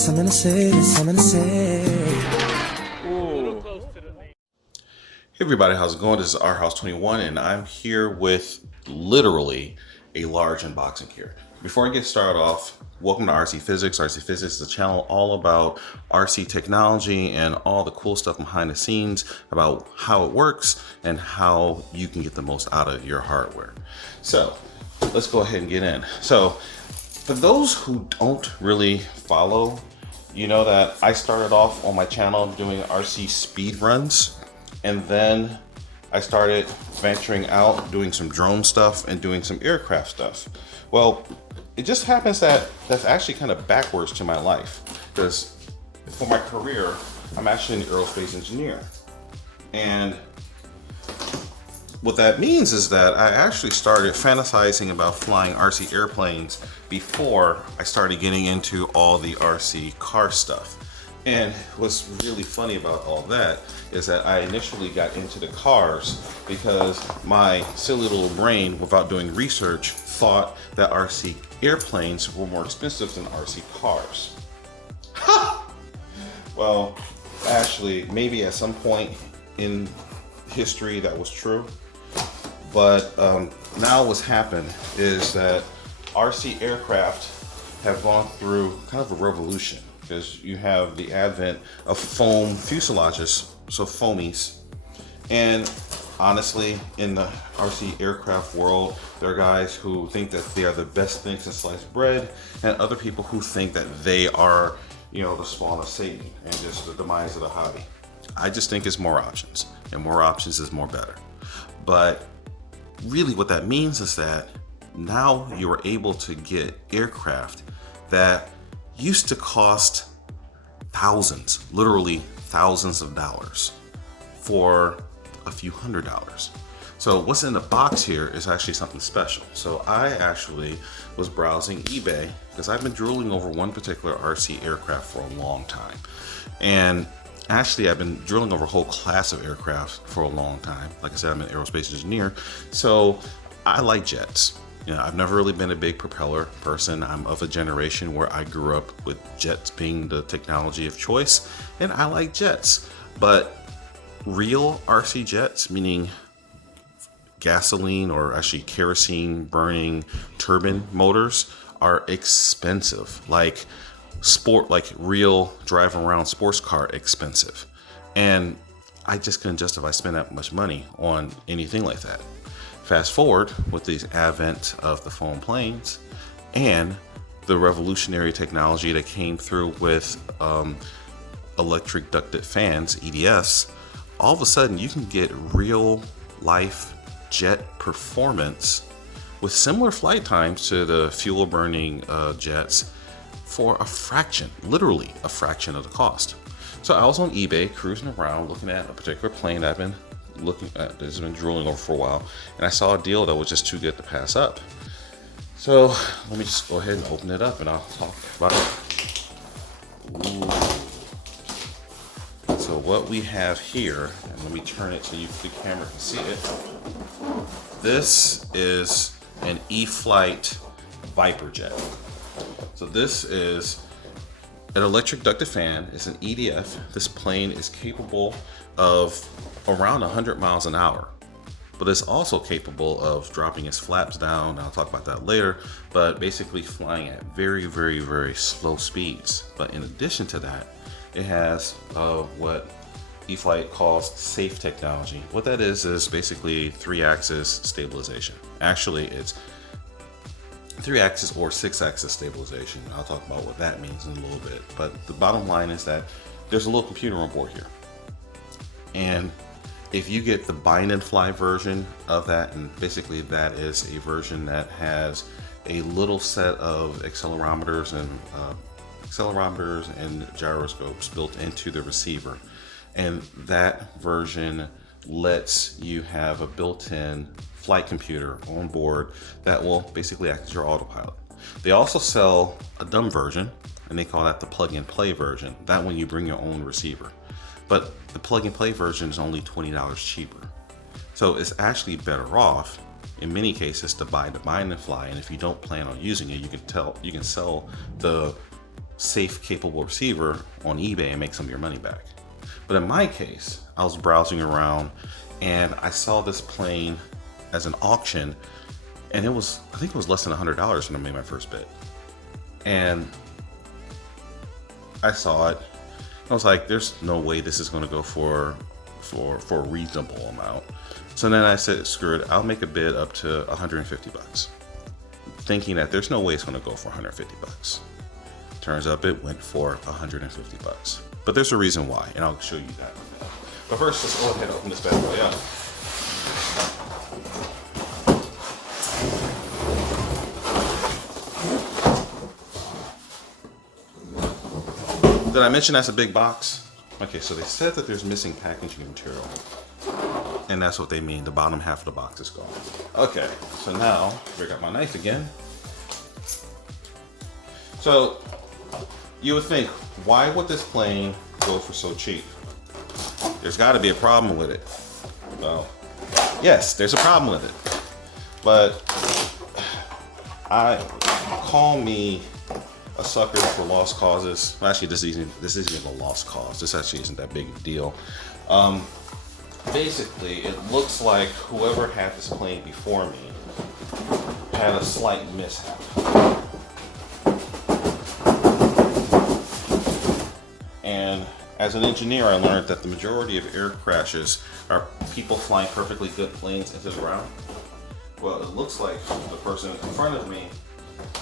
something to say, there's something to say. Hey everybody, how's it going? This is Our House 21 and I'm here with literally a large unboxing here. Before I get started off, welcome to RC Physics. RC Physics is a channel all about RC technology and all the cool stuff behind the scenes about how it works and how you can get the most out of your hardware. So let's go ahead and get in. So for those who don't really follow, you know that I started off on my channel doing RC speed runs. And then I started venturing out, doing some drone stuff and doing some aircraft stuff. Well, it just happens that that's actually kind of backwards to my life, because for my career, I'm actually an aerospace engineer. And what that means is that I actually started fantasizing about flying RC airplanes before I started getting into all the RC car stuff. And what's really funny about all that is that I initially got into the cars because my silly little brain, without doing research, thought that RC airplanes were more expensive than RC cars. Well, actually, maybe at some point in history that was true. But now what's happened is that RC aircraft have gone through kind of a revolution. Because you have the advent of foam fuselages, so foamies. And honestly, in the RC aircraft world, there are guys who think that they are the best thing since sliced bread, and other people who think that they are, you know, the spawn of Satan and just the demise of the hobby. I just think it's more options, and more options is more better. But really what that means is that now you are able to get aircraft that used to cost thousands, literally thousands of dollars for a few $100s. So what's in the box here is actually something special. So I actually was browsing eBay because I've been drooling over one particular RC aircraft for a long time. And actually I've been drilling over a whole class of aircraft for a long time. Like I said, I'm an aerospace engineer, so I like jets. You know, I've never really been a big propeller person. I'm of a generation where I grew up with jets being the technology of choice, and I like jets. But real RC jets, meaning gasoline or actually kerosene burning turbine motors, are expensive. Like real driving around sports car expensive. And I just couldn't justify spending that much money on anything like that. Fast forward with the advent of the foam planes and the revolutionary technology that came through with electric ducted fans, EDFs, all of a sudden you can get real life jet performance with similar flight times to the fuel burning jets for a fraction, literally a fraction of the cost. So I was on eBay cruising around looking at a particular plane I've been looking at, this has been drooling over for a while, and I saw a deal that was just too good to pass up. So let me just go ahead and open it up and I'll talk about it. Ooh. So what we have here, and let me turn it so the camera can see it. This is an E-flite Viper jet. So this is an electric ducted fan. It's an EDF. This plane is capable of around 100 miles an hour, but it's also capable of dropping its flaps down. I'll talk about that later, but basically flying at very, very, very slow speeds. But in addition to that, it has what E-flite calls safe technology. What that is basically 3-axis stabilization. Actually, it's 3-axis or 6-axis stabilization. I'll talk about what that means in a little bit. But the bottom line is that there's a little computer on board here. And if you get the bind and fly version of that, and basically that is a version that has a little set of accelerometers and gyroscopes built into the receiver. And that version lets you have a built-in flight computer on board that will basically act as your autopilot. They also sell a dumb version, and they call that the plug-and-play version. That one you bring your own receiver. But the plug-and-play version is only $20 cheaper. So it's actually better off in many cases to buy the bind and fly, and if you don't plan on using it, you can sell the safe, capable receiver on eBay and make some of your money back. But in my case, I was browsing around and I saw this plane as an auction, and I think it was less than $100 when I made my first bid. And I saw it. I was like, there's no way this is going to go for a reasonable amount. So then I said, screw it, I'll make a bid up to 150 bucks. Thinking that there's no way it's going to go for 150 bucks. Turns up it went for 150 bucks. But there's a reason why, and I'll show you that. But first, let's go ahead and open this bad boy up. Did I mention that's a big box? Okay, so they said that there's missing packaging material. And that's what they mean, the bottom half of the box is gone. Okay, so now, break out my knife again. So, you would think, why would this plane go for so cheap? There's got to be a problem with it. Well, yes, there's a problem with it. But call me a sucker for lost causes. Well, actually, this isn't even a lost cause. This actually isn't that big of a deal. Basically, it looks like whoever had this plane before me had a slight mishap. And as an engineer, I learned that the majority of air crashes are people flying perfectly good planes into the ground. Well, it looks like the person in front of me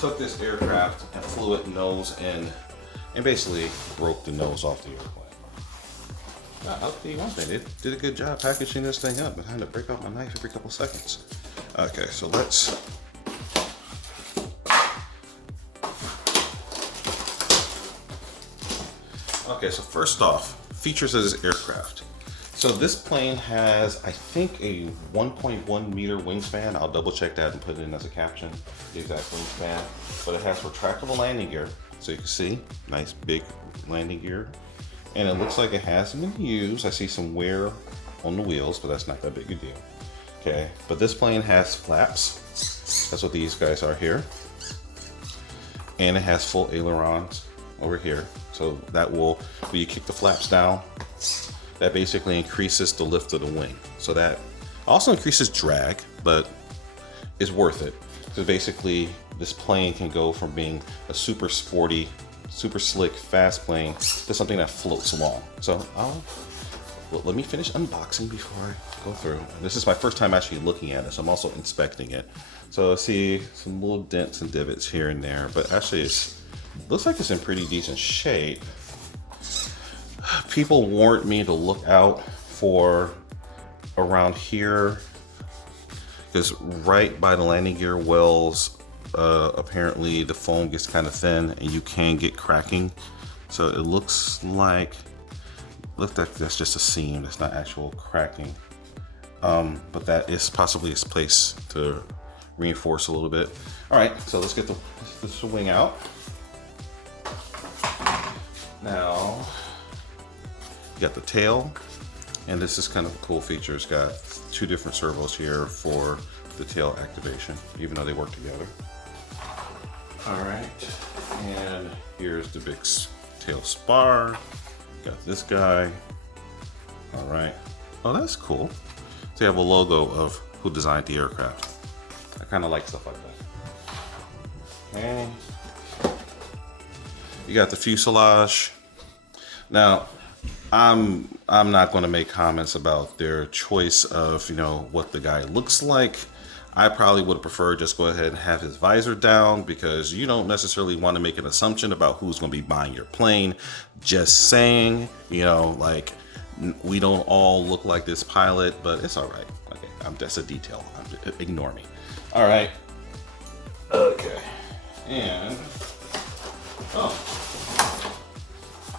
took this aircraft and flew it nose in and basically broke the nose off the airplane. I'll tell you one thing, they did a good job packaging this thing up, but I had to break out my knife every couple seconds. Okay, so let's... Okay, so first off, features of this aircraft. So this plane has, I think, a 1.1 meter wingspan. I'll double check that and put it in as a caption, the exact wingspan. But it has retractable landing gear, so you can see, nice big landing gear. And it looks like it hasn't been used. I see some wear on the wheels, but that's not that big a deal. Okay, but this plane has flaps. That's what these guys are here. And it has full ailerons over here. So that will, when you kick the flaps down, that basically increases the lift of the wing. So that also increases drag, but it's worth it. So basically, this plane can go from being a super sporty, super slick, fast plane to something that floats along. So let me finish unboxing before I go through. This is my first time actually looking at it, so I'm also inspecting it. So I see some little dents and divots here and there, but actually it looks like it's in pretty decent shape. People warned me to look out for around here, because right by the landing gear wells, apparently the foam gets kind of thin and you can get cracking. So it looks like that's just a seam. That's not actual cracking. But that is possibly its place to reinforce a little bit. All right, so let's get this wing out. Now, you got the tail, and this is kind of a cool feature. It's got two different servos here for the tail activation, even though they work together. All right, and here's the big tail spar. Got this guy. All right. Oh, that's cool. So you have a logo of who designed the aircraft. I kind of like stuff like that. Okay. You got the fuselage. Now, I'm not going to make comments about their choice of, what the guy looks like. I probably would have preferred just go ahead and have his visor down, because you don't necessarily want to make an assumption about who's going to be buying your plane. Just saying, like, we don't all look like this pilot, but it's all right. Okay, that's a detail. Ignore me. All right. Okay. And,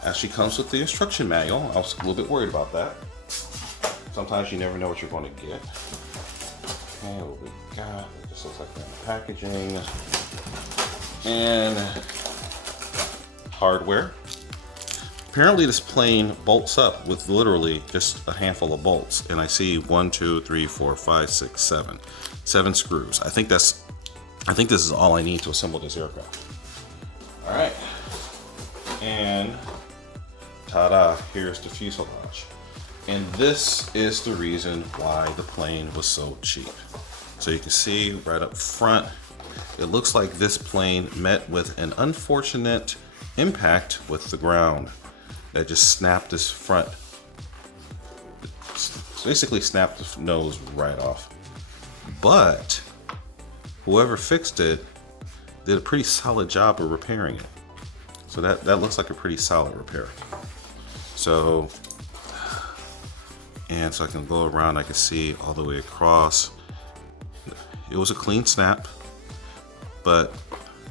actually comes with the instruction manual. I was a little bit worried about that. Sometimes you never know what you're going to get. Okay, what we got? It just looks like we're in the packaging. And hardware. Apparently this plane bolts up with literally just a handful of bolts. And I see 1, 2, 3, 4, 5, 6, 7. 7 screws. I think this is all I need to assemble this aircraft. All right. And ta-da, here's the fuselage. And this is the reason why the plane was so cheap. So you can see right up front, it looks like this plane met with an unfortunate impact with the ground that just snapped this front, basically snapped the nose right off. But whoever fixed it did a pretty solid job of repairing it. So that looks like a pretty solid repair. So, and so I can go around, I can see all the way across. It was a clean snap, but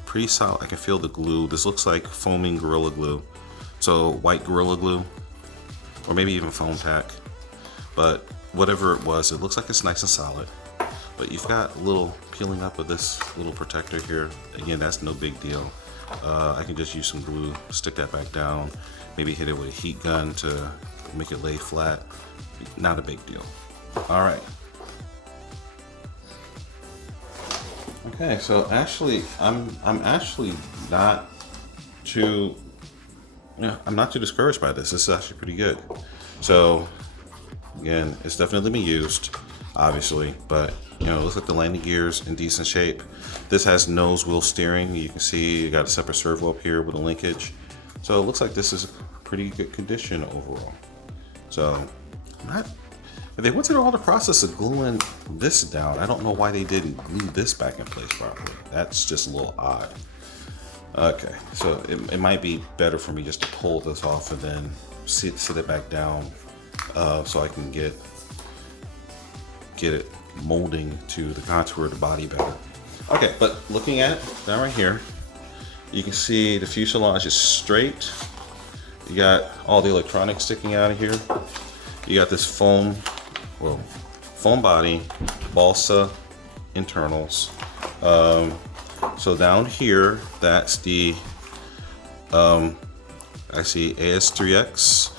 pretty solid. I can feel the glue. This looks like foaming Gorilla Glue. So white Gorilla Glue, or maybe even foam tack. But whatever it was, it looks like it's nice and solid. But you've got a little peeling up of this little protector here. Again, that's no big deal. I can just use some glue, stick that back down, maybe hit it with a heat gun to make it lay flat. Not a big deal. All right. Okay, so actually, I'm actually not too, I'm not too discouraged by this. This is actually pretty good. So again, it's definitely been used, obviously, but you know, it looks like the landing gear's in decent shape. This has nose wheel steering. You can see you got a separate servo up here with a linkage. So it looks like this is pretty good condition overall. So if they went through all the process of gluing this down, I don't know why they didn't glue this back in place properly. That's just a little odd. Okay, so it might be better for me just to pull this off and then sit it back down so I can get it molding to the contour of the body better. Okay, but looking at it down right here, you can see the fuselage is straight. You got all the electronics sticking out of here. You got this foam body, balsa internals. So down here, that's the I see AS3X.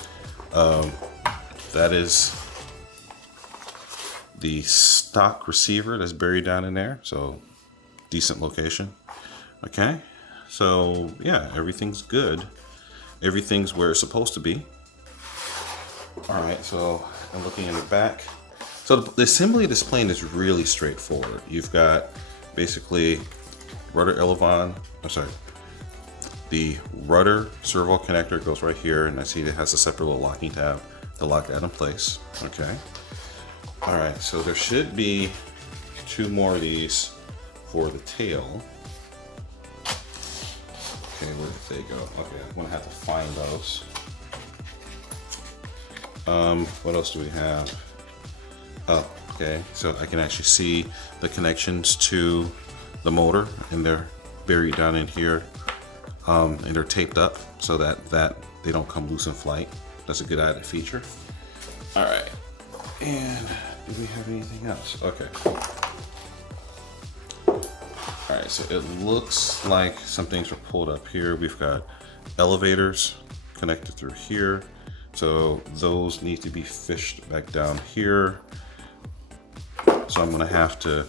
That is the stock receiver that's buried down in there. So decent location. Okay, so yeah, everything's good. Everything's where it's supposed to be. All right, so I'm looking in the back. So the assembly of this plane is really straightforward. You've got basically rudder elevon, the rudder servo connector goes right here, and I see it has a separate little locking tab to lock that in place. Okay. All right, so there should be 2 more of these for the tail. Okay, where did they go? Okay, I'm gonna have to find those. What else do we have? Oh, okay, so I can actually see the connections to the motor, and they're buried down in here, and they're taped up so that they don't come loose in flight. That's a good added feature. All right, and do we have anything else? Okay. All right, so it looks like some things were pulled up here. We've got elevators connected through here. So those need to be fished back down here. So I'm gonna have to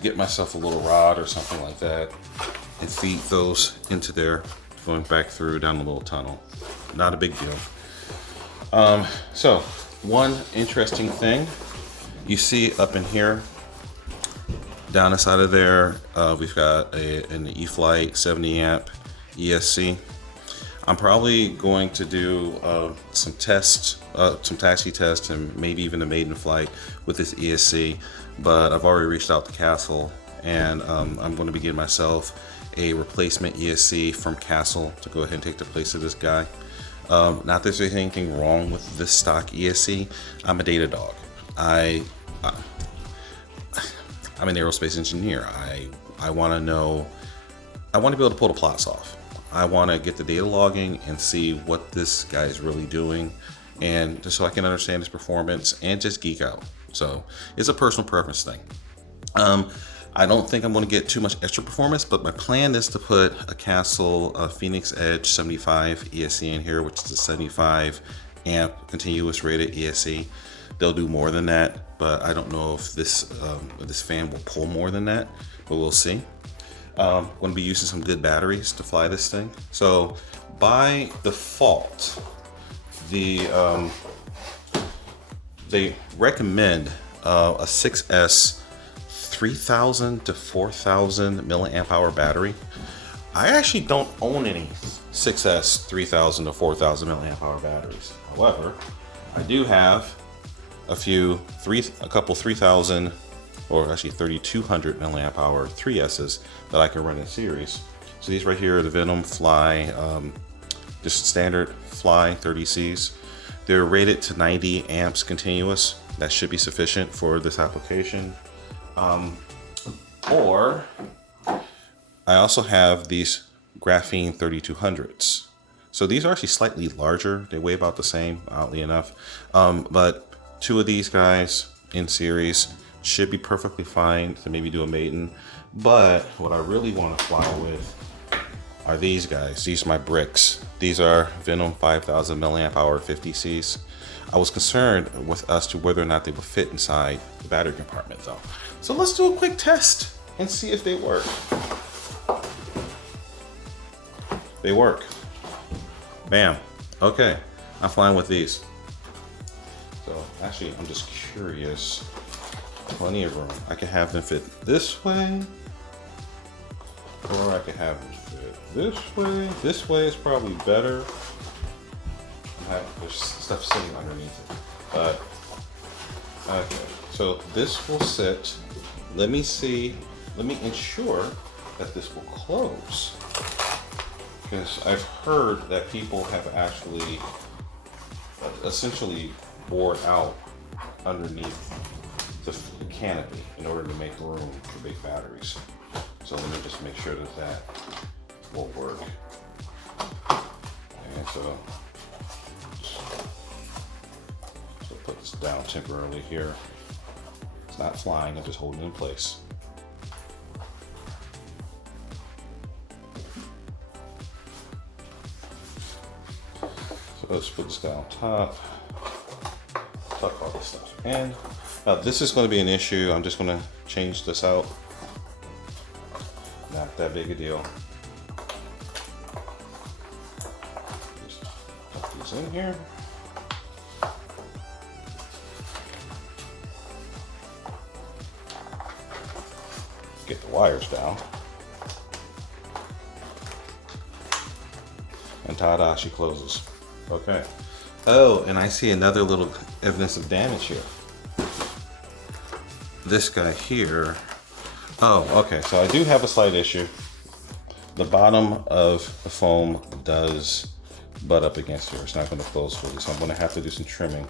get myself a little rod or something like that and feed those into there, going back through down the little tunnel. Not a big deal. So one interesting thing you see up in here, down inside of there, we've got an E-flite 70 amp ESC. I'm probably going to do some tests, some taxi tests, and maybe even a maiden flight with this ESC. But I've already reached out to Castle, and I'm going to be getting myself a replacement ESC from Castle to go ahead and take the place of this guy. Not that there's anything wrong with this stock ESC. I'm a data dog. I'm an aerospace engineer. I want to know. I want to be able to pull the plots off. I want to get the data logging and see what this guy is really doing, and just so I can understand his performance and just geek out. So it's a personal preference thing. I don't think I'm going to get too much extra performance, but my plan is to put a Castle Phoenix Edge 75 ESC in here, which is a 75 amp continuous rated ESC. They'll do more than that, but I don't know if this fan will pull more than that, but we'll see. I'm going to be using some good batteries to fly this thing. So by default, they recommend a 6S 3,000 to 4,000 milliamp hour battery. I actually don't own any 6S 3,000 to 4,000 milliamp hour batteries. However, I do have a couple 3,000 or actually 3,200 milliamp hour 3Ss that I can run in series. So these right here are the Venom Fly, just standard Fly 30Cs. They're rated to 90 amps continuous. That should be sufficient for this application. Or I also have these Graphene 3200s. So these are actually slightly larger. They weigh about the same, oddly enough. But two of these guys in series should be perfectly fine to maybe do a maiden. But what I really want to fly with are these guys. These are my bricks. These are Venom 5,000 milliamp hour 50Cs. I was concerned with as to whether or not they would fit inside the battery compartment though. So let's do a quick test and see if they work. They work. Bam. Okay, I'm flying with these. So actually, I'm just curious. Plenty of room. I can have them fit this way, or I can have them fit this way. This way is probably better. There's stuff sitting underneath it. But okay, so this will sit. Let me see. Let me ensure that this will close. Because I've heard that people have actually essentially bored out underneath the canopy in order to make room for big batteries. So let me just make sure that that will work. And so put this down temporarily here. It's not flying, I'm just holding it in place. So let's put this down on top. Tuck all this stuff in. Now this is going to be an issue. I'm just going to change this out. Not that big a deal. Just tuck these in here. Get the wires down. And ta-da, she closes. Okay. Oh, and I see another little evidence of damage here. This guy here. Oh, okay, so I do have a slight issue. The bottom of the foam does butt up against here. It's not going to close fully, so I'm going to have to do some trimming.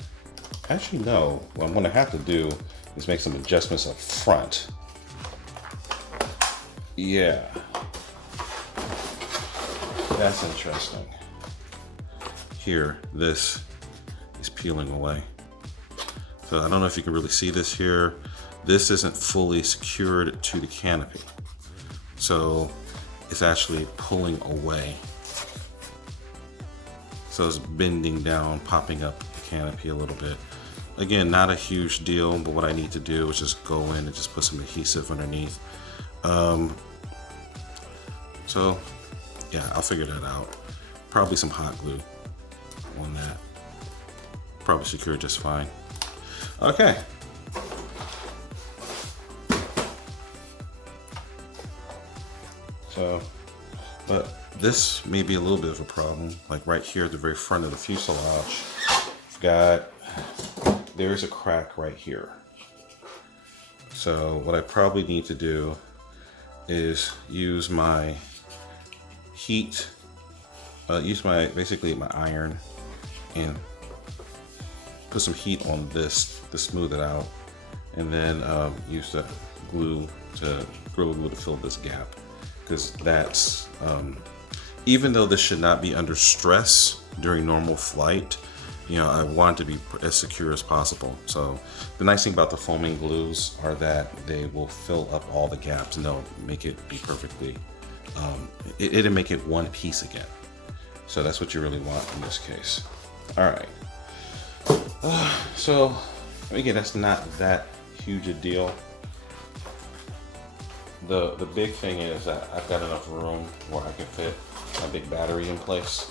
Actually, no. What I'm going to have to do is make some adjustments up front. Yeah. That's interesting. Here, this is peeling away. So I don't know if you can really see this here. This isn't fully secured to the canopy. So it's actually pulling away. So it's bending down, popping up the canopy a little bit. Again, not a huge deal, but what I need to do is just go in and just put some adhesive underneath. So yeah, I'll figure that out. Probably some hot glue on that. Probably secure just fine. Okay. So, but this may be a little bit of a problem. Like right here at the very front of the fuselage, there's a crack right here. So what I probably need to do is use my heat, basically my iron, and put some heat on this to smooth it out, and then use the glue to Gorilla Glue to fill this gap, because that's even though this should not be under stress during normal flight, you know, I want it to be as secure as possible. So the nice thing about the foaming glues are that they will fill up all the gaps and they'll make it be perfectly, it'll make it one piece again. So that's what you really want in this case. All right. So again, that's not that huge a deal. The big thing is that I've got enough room where I can fit my big battery in place.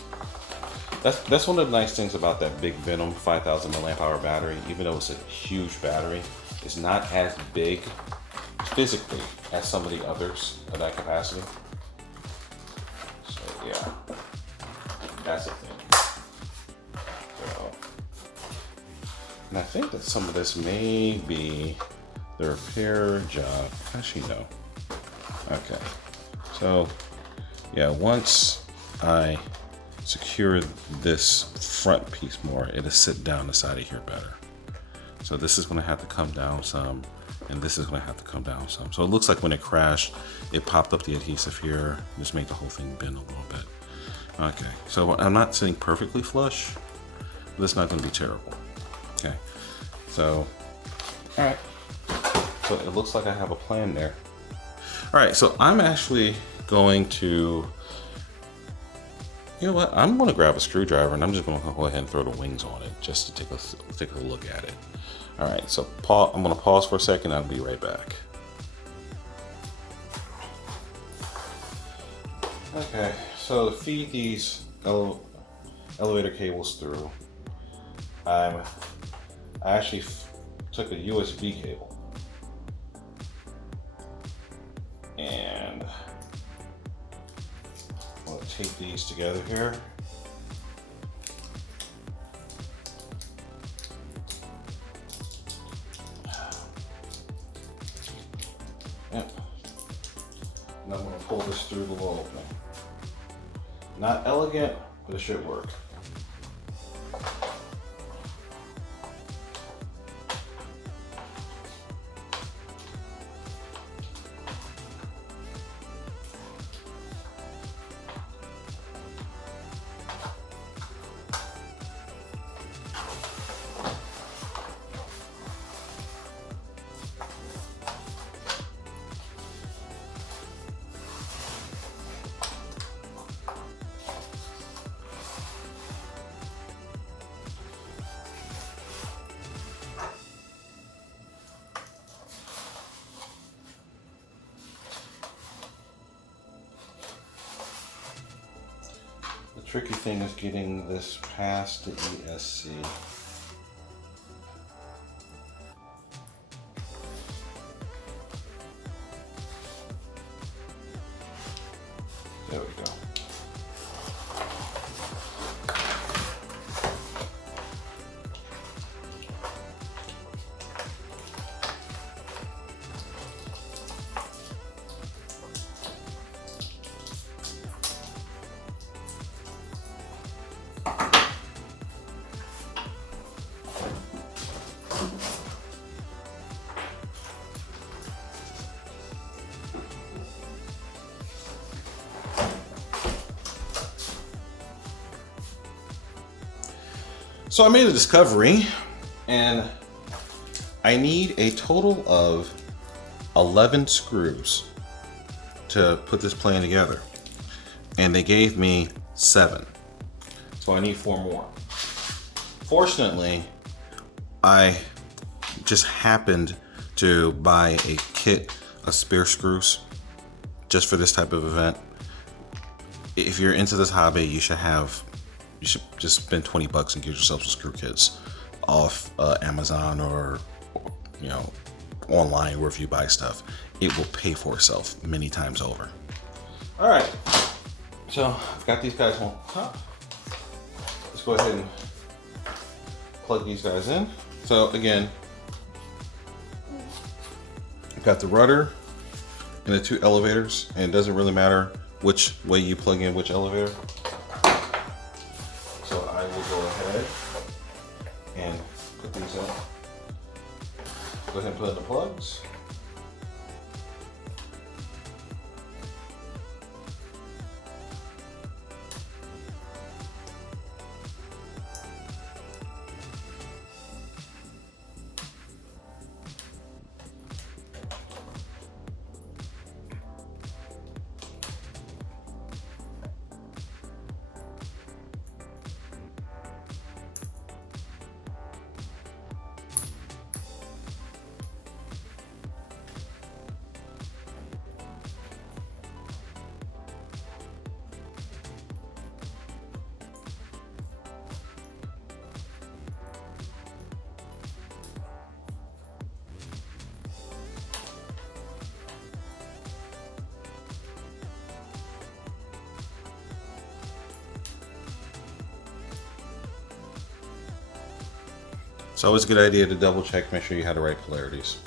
That's one of the nice things about that big Venom 5,000 milliamp hour battery. Even though it's a huge battery, it's not as big physically as some of the others of that capacity. So yeah, that's the thing. So, and I think that some of this may be the repair job. Actually, no. Okay. So yeah, once I secure this front piece more, it'll sit down the side of here better. So this is gonna have to come down some, and this is gonna have to come down some. So it looks like when it crashed, it popped up the adhesive here, just made the whole thing bend a little bit. Okay, so I'm not sitting perfectly flush, but it's not gonna be terrible. Okay, so, all right. So it looks like I have a plan there. All right, so I'm actually going to, you know what? I'm gonna grab a screwdriver and I'm just gonna go ahead and throw the wings on it just to take a look at it. All right, so I'm gonna pause for a second. I'll be right back. Okay, so to feed these elevator cables through, I actually took a USB cable and I'm gonna tape these together here. Yep. And I'm gonna pull this through the little opening. Not elegant, but it should work. The tricky thing is getting this past the ESC. There we go. So I made a discovery, and I need a total of 11 screws to put this plane together. And they gave me 7. So I need 4 more. Fortunately, I just happened to buy a kit of spare screws just for this type of event. If you're into this hobby, you should just spend 20 bucks and get yourself some screw kits off Amazon or online wherever you buy stuff. It will pay for itself many times over. All right, so I've got these guys on top. Let's go ahead and plug these guys in. So again, I've got the rudder and the 2 elevators, and it doesn't really matter which way you plug in which elevator. So I will go ahead and put these in. Go ahead and put in the plugs. It's always a good idea to double check, make sure you have the right polarities.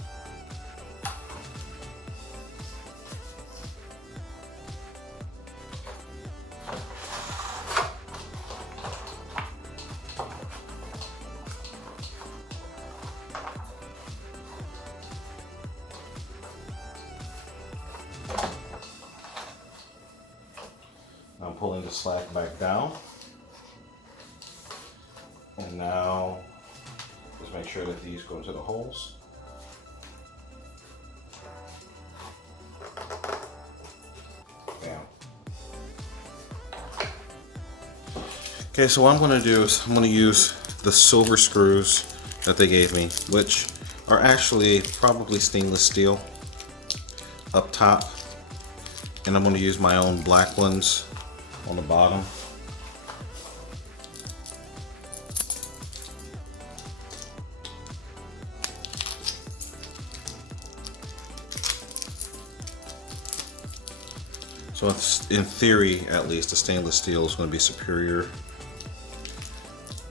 I'm pulling the slack back down. And now, just make sure that these go into the holes. Bam. Okay, so what I'm going to do is I'm going to use the silver screws that they gave me, which are actually probably stainless steel up top. And I'm going to use my own black ones on the bottom. So in theory, at least, the stainless steel is going to be superior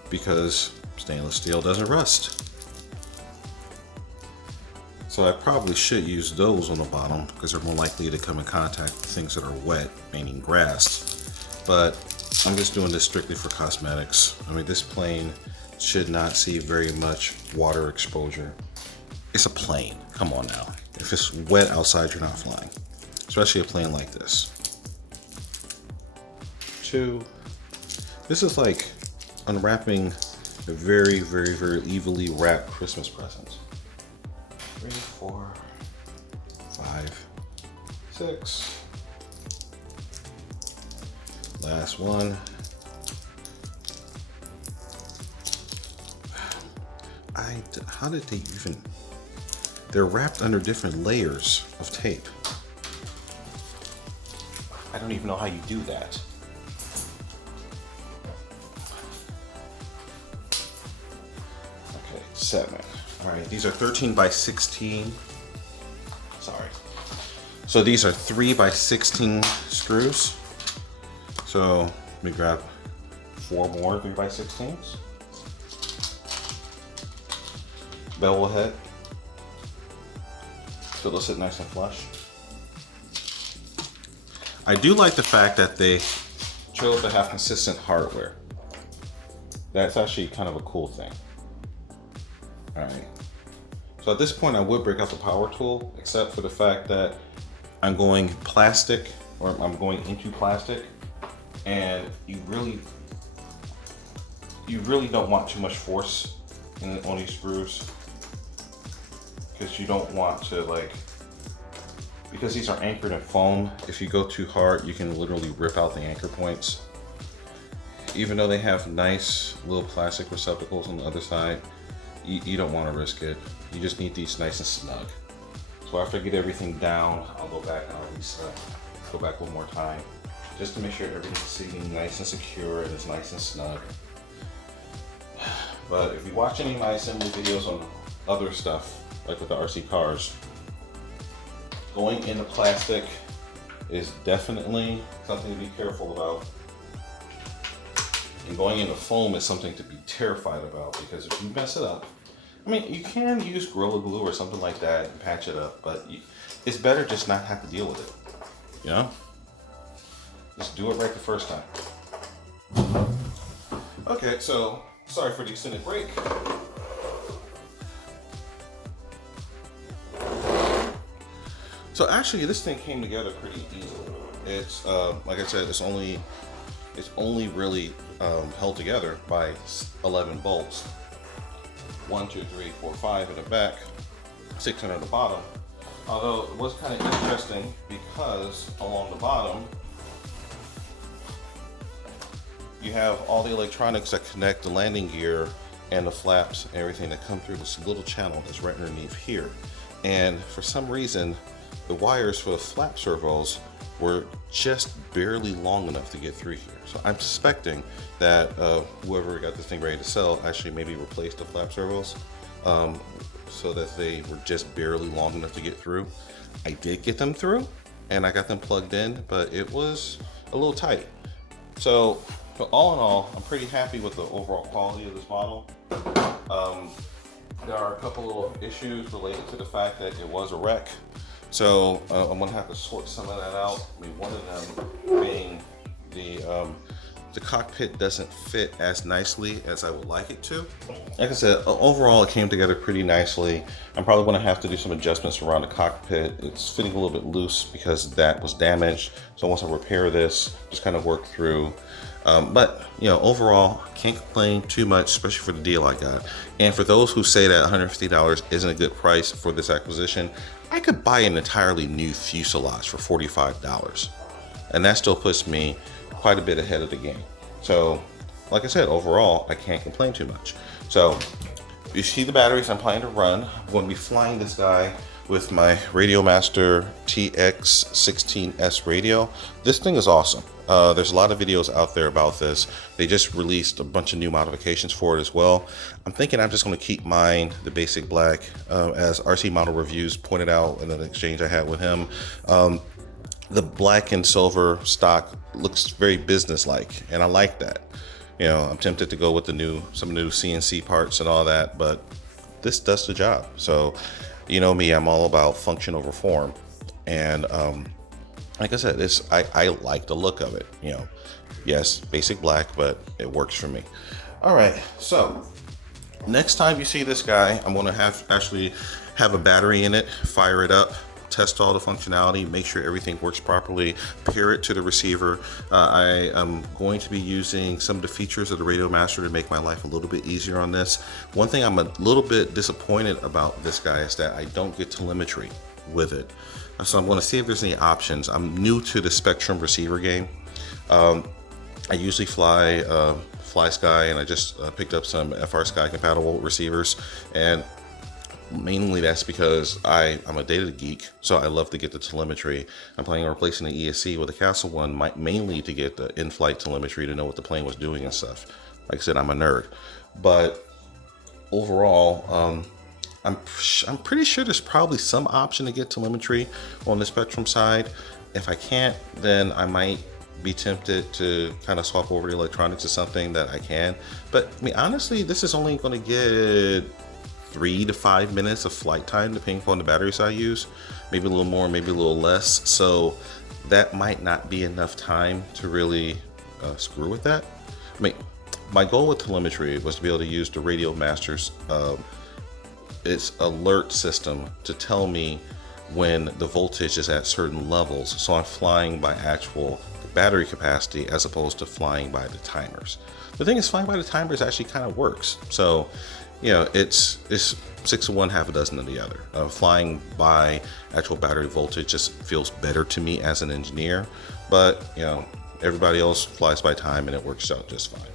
because stainless steel doesn't rust. So I probably should use those on the bottom because they're more likely to come in contact with things that are wet, meaning grass. But I'm just doing this strictly for cosmetics. I mean, this plane should not see very much water exposure. It's a plane, come on now. If it's wet outside, you're not flying, especially a plane like this. 2, this is like unwrapping a very, very, very evenly wrapped Christmas present. 3, 4, 5, 6. Last one. How did they even? They're wrapped under different layers of tape. I don't even know how you do that. Okay, 7. All right, these are 13 by 16. Sorry. So these are 3 by 16 screws. So let me grab 4 more 3 by 16s. Bevel head. So they'll sit nice and flush. I do like the fact that they chose to have consistent hardware. That's actually kind of a cool thing. All right. So at this point, I would break out the power tool, except for the fact that I'm going plastic, or I'm going into plastic, and you really don't want too much force on these screws, because you don't want to because these are anchored in foam. If you go too hard, you can literally rip out the anchor points. Even though they have nice little plastic receptacles on the other side, you don't want to risk it. You just need these nice and snug. So after I get everything down, I'll go back and I'll reset. Go back one more time, just to make sure everything's sitting nice and secure and it's nice and snug. But if you watch any of my assembly videos on other stuff, like with the RC cars, going into plastic is definitely something to be careful about. And going into foam is something to be terrified about, because if you mess it up, I mean, you can use Gorilla Glue or something like that and patch it up, but it's better just not have to deal with it. You know? Just do it right the first time. Okay, so sorry for the extended break. So actually, this thing came together pretty easily. It's like I said, it's only really held together by 11 bolts. 1, 2, 3, 4, 5 in the back, 6 on the bottom. Although it was kind of interesting because along the bottom you have all the electronics that connect the landing gear and the flaps and everything that come through this little channel that's right underneath here. And for some reason, the wires for the flap servos were just barely long enough to get through here. So I'm suspecting that whoever got this thing ready to sell actually maybe replaced the flap servos so that they were just barely long enough to get through. I did get them through and I got them plugged in, but it was a little tight. So all in all, I'm pretty happy with the overall quality of this model. there are a couple little issues related to the fact that it was a wreck. So I'm gonna have to sort some of that out. I mean, one of them being the cockpit doesn't fit as nicely as I would like it to. Like I said, overall it came together pretty nicely. I'm probably gonna have to do some adjustments around the cockpit. It's fitting a little bit loose because that was damaged. So once I repair this, just kind of work through. But you know, overall, can't complain too much, especially for the deal I got. And for those who say that $150 isn't a good price for this acquisition, I could buy an entirely new fuselage for $45. And that still puts me quite a bit ahead of the game. So, like I said, overall, I can't complain too much. So, you see the batteries I'm planning to run. I'm going to be flying this guy with my Radiomaster TX16S radio. This thing is awesome. There's a lot of videos out there about this. They just released a bunch of new modifications for it as well. I'm thinking I'm just going to keep mine the basic black, as RC Model Reviews pointed out in an exchange I had with him. The black and silver stock looks very business-like, and I like that. You know, I'm tempted to go with some new CNC parts and all that, but this does the job. So, you know me, I'm all about function over form, and like I said, I like the look of it. You know, yes, basic black, but it works for me. All right, so next time you see this guy, I'm going to actually have a battery in it, fire it up, test all the functionality, make sure everything works properly, pair it to the receiver. I am going to be using some of the features of the Radiomaster to make my life a little bit easier on this. One thing I'm a little bit disappointed about this guy is that I don't get telemetry with it. So I'm going to see if there's any options. I'm new to the Spectrum receiver game. I usually fly FlySky, and I just picked up some FrSky compatible receivers, and mainly that's because I'm a data geek, so I love to get the telemetry. I'm planning on replacing the ESC with the Castle one, mainly to get the in-flight telemetry to know what the plane was doing and stuff. Like I said, I'm a nerd. But overall, I'm pretty sure there's probably some option to get telemetry on the Spectrum side. If I can't, then I might be tempted to kind of swap over to electronics or something that I can. But I mean, honestly, this is only going to get 3 to 5 minutes of flight time, depending upon the batteries I use. Maybe a little more, maybe a little less. So that might not be enough time to really screw with that. I mean, my goal with telemetry was to be able to use the Radiomaster's its alert system to tell me when the voltage is at certain levels. So I'm flying by actual battery capacity as opposed to flying by the timers. The thing is, flying by the timers actually kind of works. So, you know, it's 6 of one, half a dozen of the other. Flying by actual battery voltage just feels better to me as an engineer, but you know, everybody else flies by time and it works out just fine.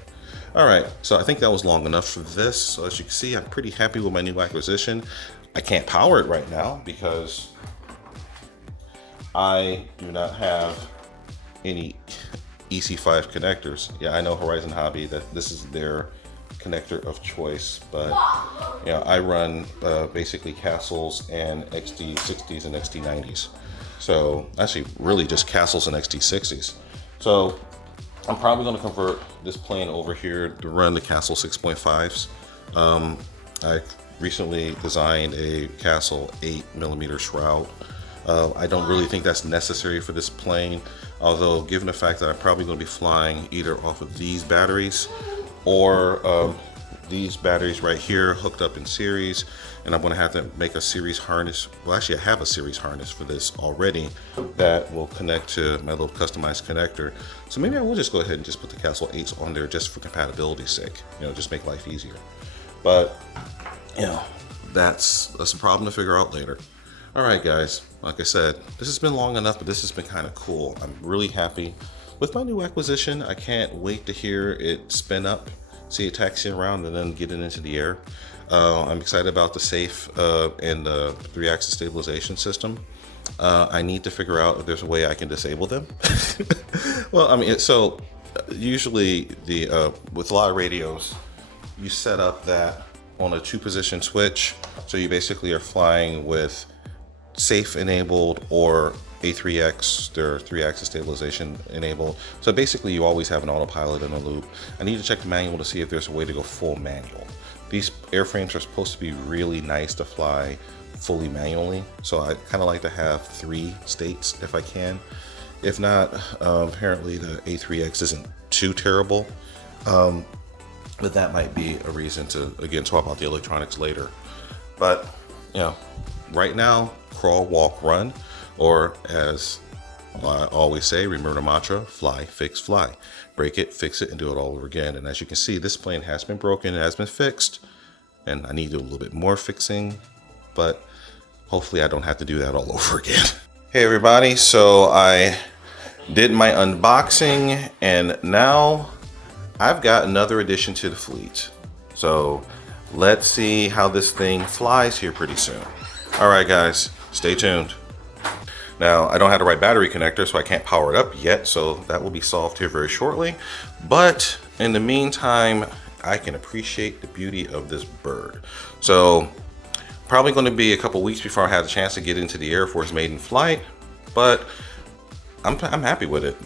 All right, so I think that was long enough for this. So as you can see, I'm pretty happy with my new acquisition. I can't power it right now because I do not have any EC5 connectors. Yeah, I know Horizon Hobby, that this is their connector of choice, but you know, I run basically Castles and XT60s and XT90s. So actually really just Castles and XT60s. So I'm probably going to convert this plane over here to run the Castle 6.5s. I recently designed a Castle 8mm shroud. I don't really think that's necessary for this plane, although given the fact that I'm probably going to be flying either off of these batteries or these batteries right here hooked up in series, and I'm going to have to make a series harness. Well, actually I have a series harness for this already that will connect to my little customized connector. So maybe I will just go ahead and just put the Castle 8s on there just for compatibility's sake, you know, just make life easier. But you know, that's a problem to figure out later. All right guys, like I said, this has been long enough, but this has been kind of cool. I'm really happy with my new acquisition. I can't wait to hear it spin up, see it taxiing around, and then get it into the air. I'm excited about the safe and the 3-axis stabilization system. I need to figure out if there's a way I can disable them. Well, I mean, so usually with a lot of radios, you set up that on a 2-position switch. So you basically are flying with safe enabled or A3X, their 3-axis stabilization enabled. So basically you always have an autopilot in a loop. I need to check the manual to see if there's a way to go full manual. these airframes are supposed to be really nice to fly fully manually. So I kind of like to have 3 states if I can. If not, apparently the A3X isn't too terrible. But that might be a reason to, again, swap out the electronics later. But, you know, right now, crawl, walk, run, or as I always say, remember the mantra, fly, fix, fly. Break it, fix it, and do it all over again. And as you can see, this plane has been broken, it has been fixed, and I need to do a little bit more fixing, but hopefully I don't have to do that all over again. Hey everybody, so I did my unboxing, and now I've got another addition to the fleet. So let's see how this thing flies here pretty soon. All right guys, stay tuned. Now, I don't have the right battery connector, so I can't power it up yet, so that will be solved here very shortly. But in the meantime, I can appreciate the beauty of this bird. So probably going to be a couple weeks before I have a chance to get into the Air Force maiden flight, but I'm happy with it.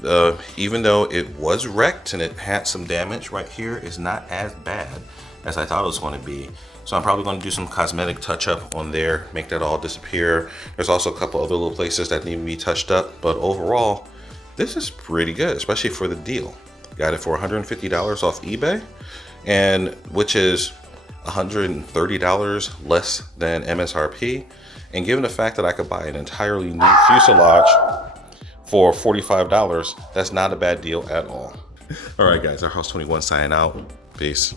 Even though it was wrecked and it had some damage right here, it's not as bad as I thought it was going to be. So I'm probably going to do some cosmetic touch up on there, make that all disappear. There's also a couple other little places that need to be touched up, but overall, this is pretty good, especially for the deal. Got it for $150 off eBay, and which is $130 less than MSRP. And given the fact that I could buy an entirely new fuselage for $45, that's not a bad deal at all. All right guys, our House 21 signing out. Peace.